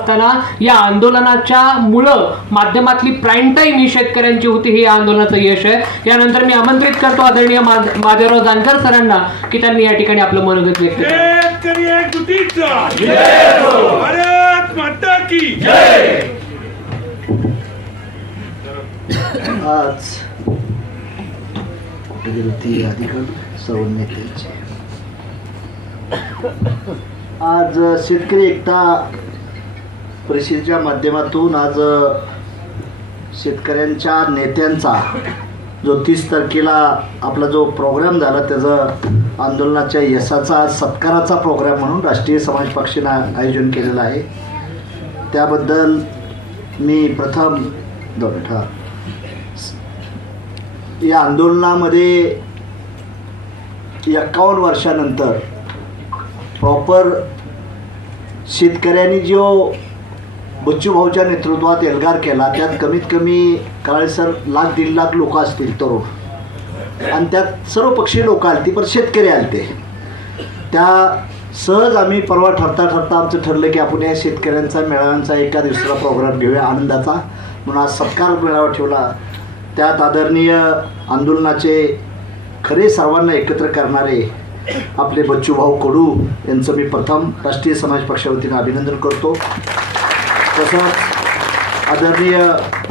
असताना या आंदोलनाच्या मुळं माध्यमातली प्राईम टाईम ही शेतकऱ्यांची होती हे या आंदोलनाचं यश आहे. यानंतर मी आमंत्रित करतो आदरणीय माधवराव जानकर सरांना की त्यांनी या ठिकाणी आपलं मनोगत व्यक्त आज सर्व नेत्यांची आज शेतकरी एकता परिषदेच्या माध्यमातून आज शेतकऱ्यांच्या नेत्यांचा जो तीस तारखेला आपला जो प्रोग्राम झाला त्याचं आंदोलनाच्या यशाचा सत्काराचा प्रोग्राम म्हणून राष्ट्रीय समाज पक्षानं आयोजन केलेलं आहे. त्याबद्दल मी प्रथम दोन मिनिट, या आंदोलनामध्ये एक्कावन्न वर्षानंतर प्रॉपर शेतकऱ्यांनी जो बच्चूभाऊच्या नेतृत्वात एल्गार केला. त्यात कमीत कमी सर लाख दीड लाख लोक असतील तरुण. आणि त्यात सर्व पक्षी लोक आलती पण शेतकरी आलते. त्या सहज आम्ही परवा ठरता ठरता आमचं ठरलं की आपण या शेतकऱ्यांचा मेळाव्यांचा एका दिवसाचा प्रोग्राम घेऊया आनंदाचा. म्हणून आज सत्कार मेळावा ठेवला. त्यात आदरणीय आंदोलनाचे खरे सर्वांना एकत्र करणारे आपले बच्चूभाऊ कडू यांचं मी प्रथम राष्ट्रीय समाज पक्षावतीनं अभिनंदन करतो. तसंच आदरणीय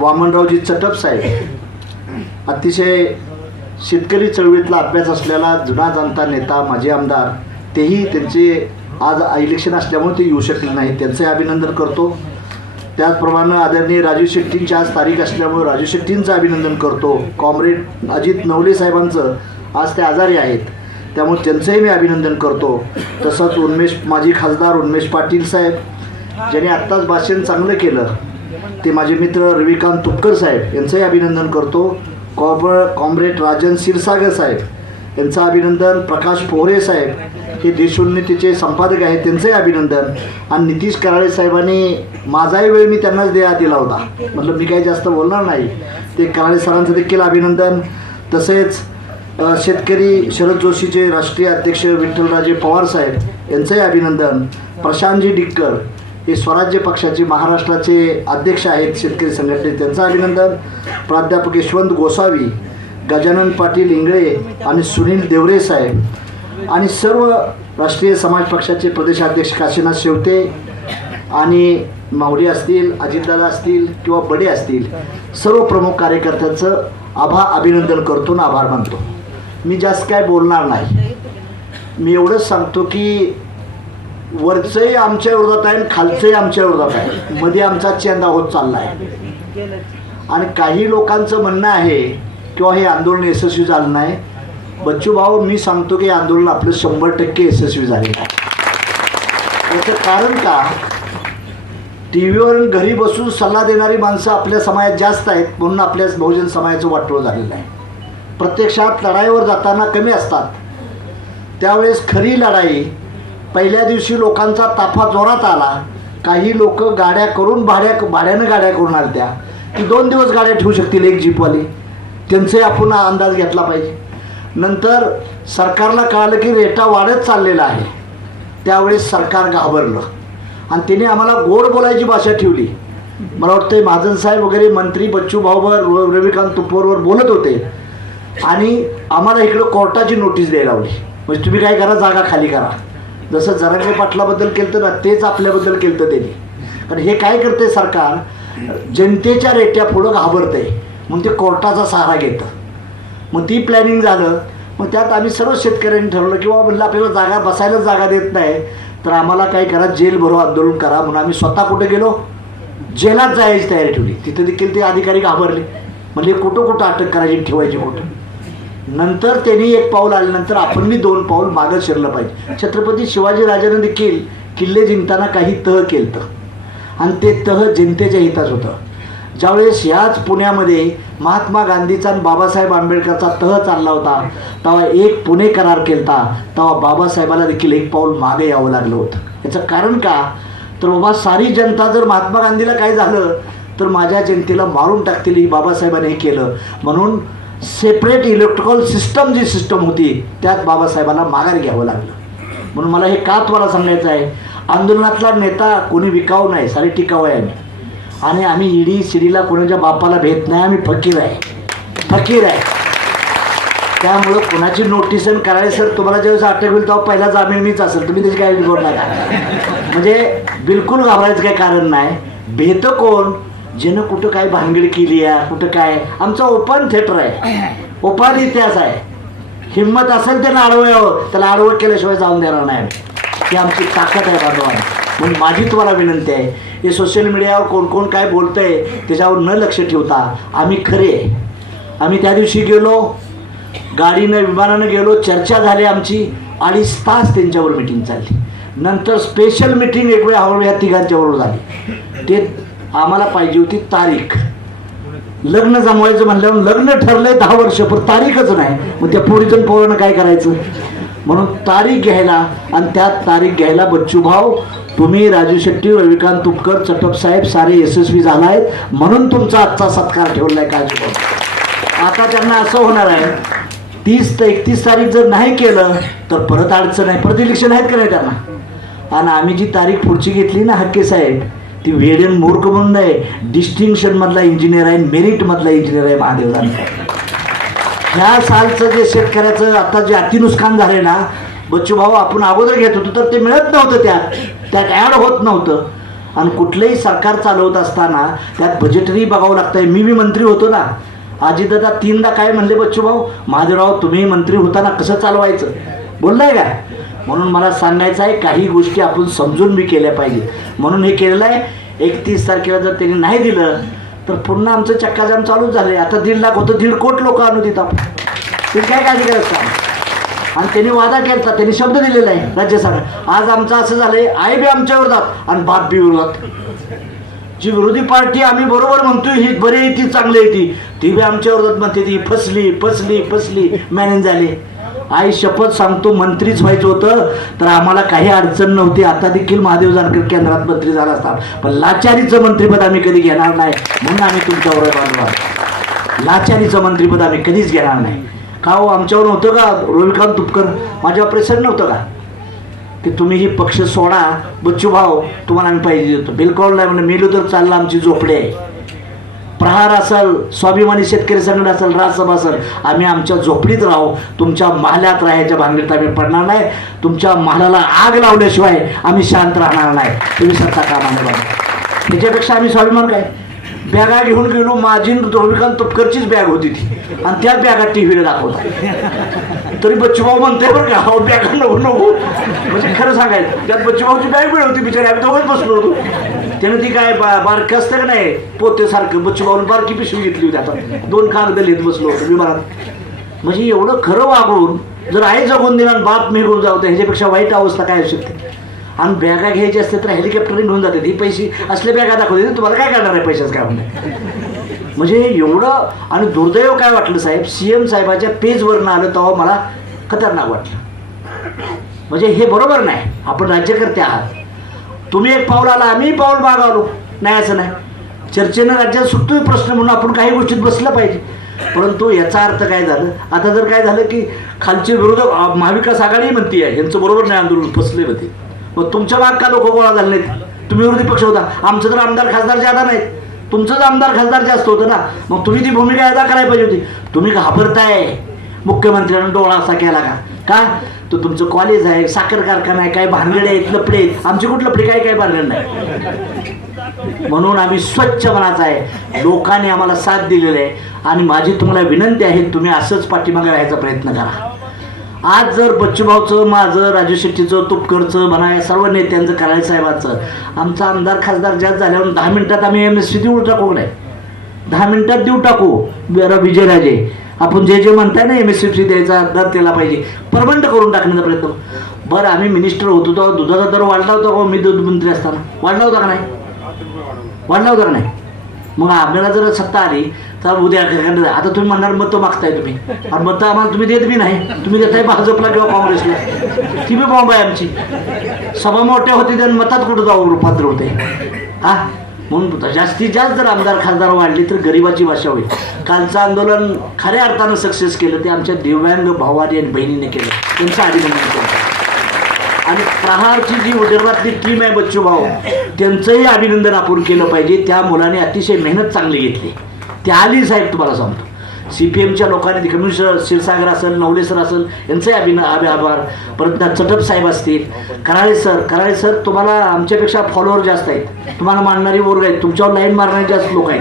वामनरावजी चटप साहेब अतिशय शेतकरी चळवळीतला अभ्यास असलेला जुना जाणता नेता माजी आमदार तेही त्यांचे आज इलेक्शन असल्यामुळे ते येऊ शकले नाही त्यांचंही अभिनंदन करतो. त्याचप्रमाणे आदरणीय राजू शेट्टींची आज तारीख असल्यामुळे राजू शेट्टींचं अभिनंदन करतो. कॉम्रेड अजित नवले साहेबांचं आज ते आजारी आहेत. त्यामुळे त्यांचंही मी अभिनंदन करतो. तसंच उन्मेष माजी खासदार उन्मेष पाटील साहेब ज्यांनी आत्ताच भाषण चांगलं केलं ते माझे मित्र रविकांत तुपकर साहेब यांचंही अभिनंदन करतो. कॉब कॉम्रेड राजन क्षीरसागर साहेब यांचं अभिनंदन. प्रकाश पोहरे साहेब हे देशोन्नतीचे संपादक आहेत त्यांचंही अभिनंदन. आणि नितीश कराळे साहेबांनी माझाही वेळ मी त्यांनाच द्या दिला होता. म्हटलं मी काही जास्त बोलणार नाही. ते कराळे सरांचं देखील अभिनंदन. तसेच शेतकरी शरद जोशीचे राष्ट्रीय अध्यक्ष विठ्ठलराजे पवार साहेब यांचंही अभिनंदन. प्रशांतजी डिक्कर हे स्वराज्य पक्षाचे महाराष्ट्राचे अध्यक्ष आहेत शेतकरी संघटनेचे. त्यांचं अभिनंदन प्राध्यापक यशवंत गोसावी गजानन पाटील इंगळे आणि सुनील देवरे साहेब आणि सर्व राष्ट्रीय समाज पक्षाचे प्रदेशाध्यक्ष काशीनाथ शेवते आणि माऊली असतील अजितदादा असतील किंवा बडे असतील सर्व प्रमुख कार्यकर्त्यांचं आभा अभिनंदन करतो आणि आभार मानतो. मी जास्त काय बोलणार नाही. मी एवढंच सांगतो की वरचंही आमच्या विरोधात आहे आणि खालचंही आमच्या विरोधात आहे. मध्ये आमचा चेंदा होत चालला आहे आणि काही लोकांचं म्हणणं आहे किंवा हे आंदोलन यशस्वी झालं नाही. बच्चू भाऊ मी सांगतो की आंदोलन आपलं शंभर टक्के यशस्वी झालेलं आहे. याचं कारण का? टी व्हीवर घरी बसून सल्ला देणारी माणसं आपल्या समाजात जास्त आहेत म्हणून आपल्या बहुजन समाजाचं वाटोळ झालेलं आहे. प्रत्यक्षात लढाईवर जाताना कमी असतात. त्यावेळेस खरी लढाई पहिल्या दिवशी लोकांचा ताफा जोरात आला. काही लोक गाड्या करून भाड्या भाड्यानं गाड्या करून आल्या की दोन दिवस गाड्या ठेवू शकतील एक जीपवाली. त्यांचाही आपण अंदाज घेतला पाहिजे. नंतर सरकारला कळालं की रेटा वाढत चाललेला आहे. त्यावेळेस सरकार घाबरलं. आणि तिने आम्हाला गोड बोलायची भाषा ठेवली. मला वाटतं महाजन साहेब वगैरे मंत्री बच्चू भाऊवर र- रविकांत तुप्परवर बोलत होते. आणि आम्हाला इकडं कोर्टाची नोटीस द्यायला लावली. म्हणजे तुम्ही काय करा जागा खाली करा. जसं जरांगे पाटलाबद्दल केलं ना तेच आपल्याबद्दल केलं त्यांनी. कारण हे काय करते सरकार? जनतेच्या रेट्या पुढं घाबरते म्हणून ते कोर्टाचा सहारा घेतं. मग ती प्लॅनिंग झालं. मग त्यात आम्ही सर्व शेतकऱ्यांनी ठरवलं की बाबा म्हणलं आपल्याला जागा बसायलाच जागा देत नाही. तर आम्हाला काय करा जेल भरो आंदोलन करा. म्हणून आम्ही स्वतः कुठे गेलो? जेलात जायची तयारी ठेवली. तिथे देखील ते अधिकारी घाबरले. म्हणजे कुठं कुठं अटक करायची ठेवायची कुठं? नंतर त्यांनी एक पाऊल आल्यानंतर आपण मी दोन पाऊल मागं शिरलं पाहिजे. छत्रपती शिवाजीराजानं देखील किल्ले जिंकताना काही तह केलं आणि ते तह जनतेच्या हिताच होतं. ज्यावेळेस ह्याच पुण्यामध्ये महात्मा गांधीचा आणि बाबासाहेब आंबेडकरचा तह चालला होता तेव्हा एक पुणे करार केलता तेव्हा बाबासाहेबाला देखील एक पाऊल मागे यावं लागलं होतं. याचं कारण का? तर बाबा सारी जनता जर महात्मा गांधीला काय झालं तर माझ्या जनतेला मारून टाकतील ही बाबासाहेबांनी हे केलं. म्हणून सेपरेट इलेक्ट्रिकल सिस्टम जी सिस्टम होती त्यात बाबासाहेबांना माघार घ्यावं लागलं. म्हणून मला हे का तुम्हाला सांगायचं आहे? आंदोलनातला नेता कोणी विकाऊ नाही सारे टिकाऊ आहे आम्ही. आणि आम्ही ईडी सिडीला कोणाच्या बापाला भेट नाही आम्ही फकीर आहे. फकीर आहे. त्यामुळं कोणाची नोटीस आणि करायला सर तुम्हाला ज्यावेळेस अटक होईल तेव्हा पहिला जामीन मीच असेल तुम्ही त्याची काय बोलणार म्हणजे बिलकुल घाबरायचं काही कारण नाही. भेतं कोण? ज्यानं कुठं काय भानगड केली आहे कुठं काय आमचा ओपन थिएटर आहे. ओपन इतिहास आहे. हिंमत असेल त्यानं आडवं त्याला आडवं केल्याशिवाय जाऊन देणार नाही ही आमची ताकद आहे बांधवांना म्हणून माझी तुम्हाला विनंती आहे हे सोशल मीडियावर कोण कोण काय बोलतंय त्याच्यावर न लक्ष ठेवता आम्ही खरे. आम्ही त्या दिवशी गेलो गाडीनं विमानानं गेलो चर्चा झाली आमची अडीच तास त्यांच्यावर मिटिंग चालली. नंतर स्पेशल मिटिंग एक वेळ हळूहळू ह्या तिघांच्याबरोबर झाली. ते आम्हाला पाहिजे होती तारीख. लग्न जमवायचं म्हणल्यावर लग्न ठरलंय दहा वर्ष पण तारीखच नाही. मग त्या पोरीचं पोरानं काय करायचं? म्हणून तारीख घ्यायला आणि त्यात तारीख घ्यायला बच्चू भाऊ तुम्ही राजू शेट्टी रविकांत तुपकर चटप साहेब सारे यशस्वी झाला आहेत म्हणून तुमचा आजचा सत्कार ठेवलाय काळजी करू आता त्यांना असं होणार आहे तीस ते एकतीस तारीख जर नाही केलं तर परत अडचण आहे. परत इलेक्शन आहेत का नाही त्यांना? आणि आम्ही जी तारीख पुढची घेतली ना हक्के साहेब ती वेडेन मूर्ख म्हणून नाही डिस्टिंक्शन मधला इंजिनियर आहे मेरिट मधला इंजिनियर आहे महादेव जानकर ह्या सालचं जे शेतकऱ्याचं आता जे अतिनुस्कान झाले ना बच्चू भाऊ आपण अगोदर घेत होतो तर ते मिळत नव्हतं त्यात. त्यात ॲड होत नव्हतं. आणि कुठलंही सरकार चालवत असताना त्यात बजेटरी बघावं लागतंय. मी बी मंत्री होतो ना. अजितदादा तीनदा काय म्हणले बच्चू भाऊ? महादेवराव तुम्ही मंत्री होताना कसं चालवायचं? बोललाय का? म्हणून मला सांगायचं आहे काही गोष्टी आपण समजून मी केल्या पाहिजेत. म्हणून हे केलेलं आहे. एकतीस तारखेला जर त्यांनी नाही दिलं तर पुन्हा आमचं चक्काजाम चालूच आहे आता दीड लाख होतं दीड कोट लोक आणू देत आपण. ते काय काळजी करत आणि त्यांनी वादा केला त्यांनी शब्द दिलेला आहे राज्य सरकार. आज आमचं असं झालंय आई बी आमच्या विरोधात आणि बाप बी विरोधात. जी विरोधी पार्टी आम्ही बरोबर म्हणतोय ही बरी आहे ती चांगली आहे ती. ती बी आमच्या विरोधात म्हणते ती फसली फसली फसली मॅनेज झाली. आई शपथ सांगतो मंत्रीच व्हायचं होतं तर आम्हाला काही अडचण नव्हती. आता देखील महादेव जानकर केंद्रात मंत्री झाला असतात पण लाचारीचं मंत्रीपद आम्ही कधी घेणार नाही म्हणून आम्ही तुमच्यावर बांधणार लाचारीचं मंत्रीपद आम्ही कधीच घेणार नाही. का हो आमच्यावर नव्हतं का? रविकांत तुपकर माझ्यावर प्रेशर नव्हतं का? की तुम्ही ही पक्ष सोडा बच्चू भाऊ तुम्हाला आम्ही पाहिजे देतो बिलकुल नाही म्हणून मेलो तर चाललं आमची झोपडे आहे. प्रहार असेल स्वाभिमानी शेतकरी संघटना असेल राजसभा असेल आम्ही आमच्या झोपडीत राहू. तुमच्या महाल्यात राहायच्या भांगडीत आम्ही पडणार नाही. तुमच्या महालाला आग लावल्याशिवाय आम्ही शांत राहणार नाही. तुम्ही सत्ता कामाने बघा. त्याच्यापेक्षा आम्ही स्वाभिमान काय? बॅगा घेऊन गेलो माझी रविकांत तुपकरचीच बॅग होती ती. आणि त्या बॅगा टी व्हीला दाखवतात. तरी बच्चूभाऊ म्हणते बरं का हो बॅगा नको नको. म्हणजे खरं सांगायचं त्यात बच्चूभाऊची बॅग वेळ होती बिचारी आम्ही दोघंच बसलो होतो. त्यानं ती काय बा बारकं असतं का नाही? पोतेसारखं बच्चूभाऊन बारकी पिशवी घेतली होती आता. दोन कागद लिहित बसलो होतो विमानात म्हणजे एवढं खरं वागून जर आई जगून दिला आणि बाप निघून जाऊ तर ह्याच्यापेक्षा वाईट अवस्था काय असू शकते? आणि बॅगा घ्यायची असते तर हेलिकॉप्टरने घेऊन जाते ही पैसे असले बॅगा दाखवते तुम्हाला काय करणार आहे पैशाच काय म्हणजे म्हणजे एवढं आणि दुर्दैव काय वाटलं साहेब? सी एम साहेबाच्या पेजवरनं आलं तेव्हा मला खतरनाक वाटलं. म्हणजे हे बरोबर नाही. आपण राज्यकर्ते आहात. तुम्ही एक पाऊल आला आम्ही पाऊल माग आलो नाही असं नाही. चर्चेनं राज्यात सुटतोय प्रश्न म्हणून आपण काही गोष्टीत बसलं पाहिजे. परंतु याचा अर्थ काय झालं? आता जर काय झालं की खालचे विरोधक महाविकास आघाडी म्हणती आहे यांचं बरोबर नाही आंदोलन फसले होते. मग तुमच्या भाग का लोक गोळा झाले नाहीत? तुम्ही विरोधी पक्ष होता. आमचं तर आमदार खासदार ज्यादा नाहीत. तुमचंच आमदार खासदार जास्त होतं ना. मग तुम्ही ती भूमिका अदा करायला पाहिजे होती. तुम्ही घाबरताय. मुख्यमंत्र्यांना डोळा असा केला का? का? तो तुमचं कॉलेज आहे साखर कारखाना आहे काय भानगड आहेत लपडे आहेत आमचे कुठं लपडे काय काय भानगड नाही. म्हणून आम्ही स्वच्छ मनाचा आहे. लोकांनी आम्हाला साथ दिलेला आहे. आणि माझी तुम्हाला विनंती आहे तुम्ही असंच पाठीमागे राहायचा प्रयत्न करा. आज जर बच्चूभाऊचं माझं राजू शेट्टीचं तुपकरचं म्हणा या सर्व नेत्यांचं करायला साहेबाचं आमचा आमदार खासदार जास्त झाल्यावर दहा मिनिटात आम्ही एम एस सी देऊ टाकू नाही दहा मिनिटात देऊ टाकू. विजयराजे. आपण जे जे म्हणताय ना एम एस सी द्यायचा दर त्याला पाहिजे. प्रबंध करून टाकण्याचा प्रयत्न बरं आम्ही मिनिस्टर होतो तेव्हा दुधाचा दर वाढला होता का हो? मी दूध मंत्री असताना. वाढला होता का नाही? वाढला होता का नाही? मग आपल्याला जर सत्ता आली तर उद्या आता तुम्ही म्हणणार मतं मागताय तुम्ही. आणि मतं आम्हाला तुम्ही देत बी नाही. तुम्ही देताय भाजपला किंवा काँग्रेसला. ती बी बॉम्ब आहे आमची. सभा मोठ्या होती आणि मतात कुठं जाऊ रूपांतर होते. हा म्हणून जास्तीत जास्त जर आमदार खासदार वाढली तर गरिबाची भाषा होईल. कालचं आंदोलन खऱ्या अर्थानं सक्सेस केलं ते आमच्या दिव्यांग भावाने आणि बहिणीने केलं. त्यांचं अभिनंदन केलं. आणि प्रहारची जी विदर्भातली टीम आहे बच्चू भाऊ त्यांचंही अभिनंदन आपण केलं पाहिजे. त्या मुलाने अतिशय मेहनत चांगली घेतली. ते आली साहेब तुम्हाला सांगतो. सी पी एमच्या लोकांनी कमिशनर क्षीरसागर असेल नवले सर असेल यांचंही अभिन अभि आभार. परत चटप साहेब असतील. कराळे सर कराळे सर तुम्हाला आमच्यापेक्षा फॉलोअर जास्त आहेत. तुम्हाला मानणारी वर्ग आहेत. तुमच्यावर लाईन मारणारे जास्त लोक आहेत.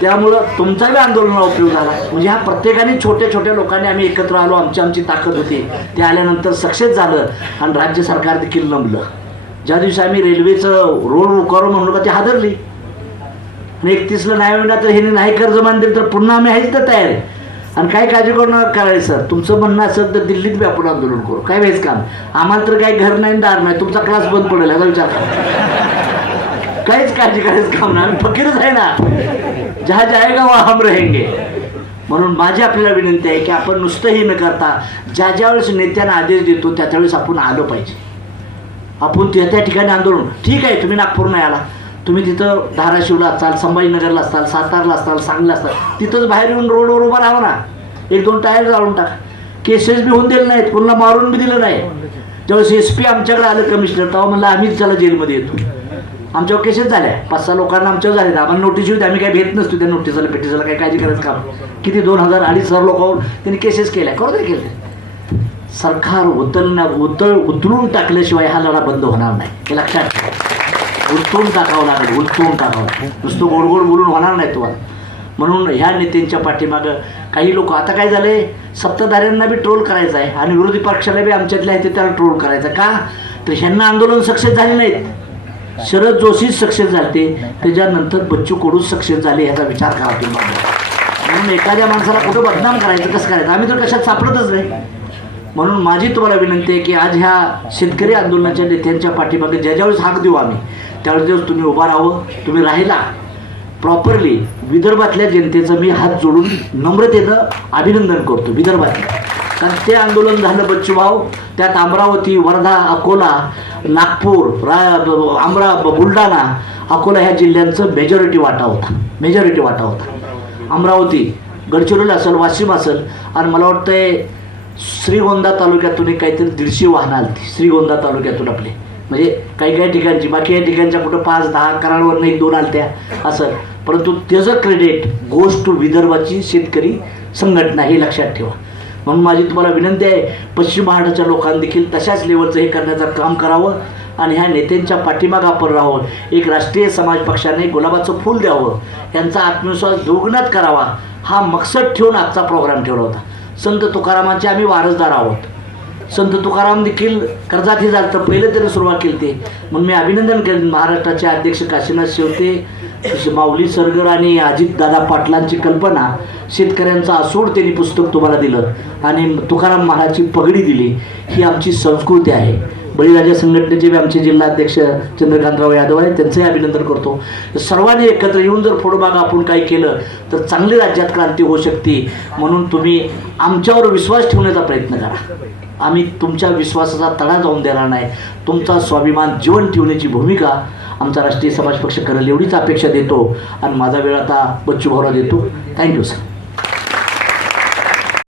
त्यामुळं तुमचा बी आंदोलनाला उपयोग झाला. म्हणजे ह्या प्रत्येकाने छोट्या छोट्या लोकांनी आम्ही एकत्र आलो. आमची आमची ताकद होती. ते आल्यानंतर सक्सेस झालं आणि राज्य सरकार देखील नमलं. ज्या दिवशी आम्ही रेल्वेचं रोड उकारो म्हणून का ती हादरली. आणि एकतीसला नाही म्हणला तर हिने नाही कर्ज मान तर पुन्हा आम्ही आहेच तर तयार आहे. आणि काय काळजी करू नका करायचं सर. तुमचं म्हणणं असेल तर दिल्लीत बी आपण आंदोलन करू. काय व्हायचं काम? आम्हाला तर काही घर नाही दार नाही. तुमचा क्लास बंद पडेल ह्याचा विचार करा. काहीच काळजी करायचं काम नाही. आम्ही फकीरच आहे ना. जहा जायगा वा हम रहेंगे? म्हणून माझी आपल्याला विनंती आहे की आपण नुसतं हे न करता ज्या ज्या वेळेस नेत्यांना आदेश देतो त्या त्यावेळेस आपण आलो पाहिजे. आपण त्या त्या ठिकाणी आंदोलन. ठीक आहे तुम्ही नागपूर नाही आला तुम्ही तिथं धाराशिवला असाल संभाजीनगरला असाल सातारला असाल सांगला असाल तिथंच बाहेर येऊन रोडवर उभा राहा ना एक दोन टायर जाळून टाका. केसेस बी होऊन दिले नाहीत पुन्हा मारून बी दिलं नाही. त्यावेळेस एस पी आमच्याकडे आलं कमिशनर तेव्हा म्हणलं आम्हीच त्याला जेलमध्ये येतो. आमच्यावर केसेस झाल्या. पाच सहा लोकांना आमच्यावर झाले. आम्हाला नोटीस होती आम्ही काय भेट नसतो त्या नोटीसला पेटीसला काय काळजी करायचं काम. किती दोन हजार अडीच हजार लोकांवर त्यांनी केसेस केल्या. करू दे केले? सरकार उतरण्या उतळ उतरून टाकल्याशिवाय हा लढा बंद होणार नाही. हे लक्षात ठेवा. उलटून टाकावं लागेल उलटून टाकावं. नुसतं गोड गोड बोलून होणार नाही तुम्हाला. म्हणून ह्या नेत्यांच्या पाठीमागं काही लोक आता काय झालंय? सत्ताधाऱ्यांना बी ट्रोल करायचं आहे आणि विरोधी पक्षाला बी आमच्यातले आहेत ते त्याला ट्रोल करायचं. का? तर ह्यांना आंदोलन सक्सेस झाले नाहीत. शरद जोशीच सक्सेस झाले त्याच्यानंतर बच्चू कडू सक्सेस झाले ह्याचा विचार करा तुम्ही म्हणून एखाद्या माणसाला कुठं बदनाम करायचं कसं करायचं? आम्ही तर कशात सापडतच नाही. म्हणून माझी तुम्हाला विनंती आहे की आज ह्या शेतकरी आंदोलनाच्या नेत्यांच्या पाठीमागे ज्या ज्यावेळेस हाक देऊ आम्ही त्यावेळेस दिवस तुम्ही उभा राहावं तुम्ही राहिला. प्रॉपरली विदर्भातल्या जनतेचं मी हात जोडून नम्रतेनं अभिनंदन करतो विदर्भातल्या कारण ते आंदोलन झालं बच्चूभाऊ त्यात अमरावती वर्धा अकोला नागपूर रा अमरा बुलढाणा अकोला ह्या जिल्ह्यांचं मेजॉरिटी वाटा होता. मेजॉरिटी वाटा होता. अमरावती गडचिरोली असेल वाशिम असेल आणि मला वाटतंय श्रीगोंदा तालुक्यातून एक काहीतरी दीडशे वाहनं आली श्रीगोंदा तालुक्यातून आपले. म्हणजे काही काही ठिकाणची बाकी काही ठिकाणच्या कुठं पाच दहा कराडवरनं एक दोन आलत्या असं. परंतु त्याचं क्रेडिट गोष्ट टू विदर्भाची शेतकरी संघटना हे लक्षात ठेवा. म्हणून माझी तुम्हाला विनंती आहे पश्चिम महाराष्ट्राच्या लोकांनी देखील तशाच लेवलचं हे करण्याचं काम करावं आणि ह्या नेत्यांच्या पाठीमाग आपण राहावं. एक राष्ट्रीय समाज पक्षाने गुलाबाचं फूल द्यावं. यांचा आत्मविश्वास दुगणात करावा. हा मकसद ठेवून आजचा प्रोग्राम ठेवला होता. संत तुकारामांचे आम्ही वारसदार आहोत. संत तुकाराम देखील कर्जाती झालं तर पहिलं तरी सुरुवात केली ते. म्हणून मी अभिनंदन करेन महाराष्ट्राचे अध्यक्ष काशीनाथ शेवते माऊली सरगर आणि अजितदादा पाटलांची कल्पना शेतकऱ्यांचा असूड त्यांनी पुस्तक तुम्हाला दिलं. आणि तुकाराम महाराजची पगडी दिली. ही आमची संस्कृती आहे. बळीराजा संघटनेचे बी आमचे जिल्हाध्यक्ष चंद्रकांतराव यादव आहेत. त्यांचंही अभिनंदन करतो. सर्वांनी एकत्र येऊन जर फोडबाग आपण काही केलं तर चांगली राज्यात क्रांती होऊ शकते. म्हणून तुम्ही आमच्यावर विश्वास ठेवण्याचा प्रयत्न करा. आम्ही तुमच्या विश्वासाचा तडा जाऊन देणार नाही. तुमचा स्वाभिमान जीवन ठेवण्याची भूमिका आमचा राष्ट्रीय समाज पक्ष करेल एवढीच अपेक्षा देतो. आणि माझा वेळ आता बच्चू भाऊला देतो. Thank you sir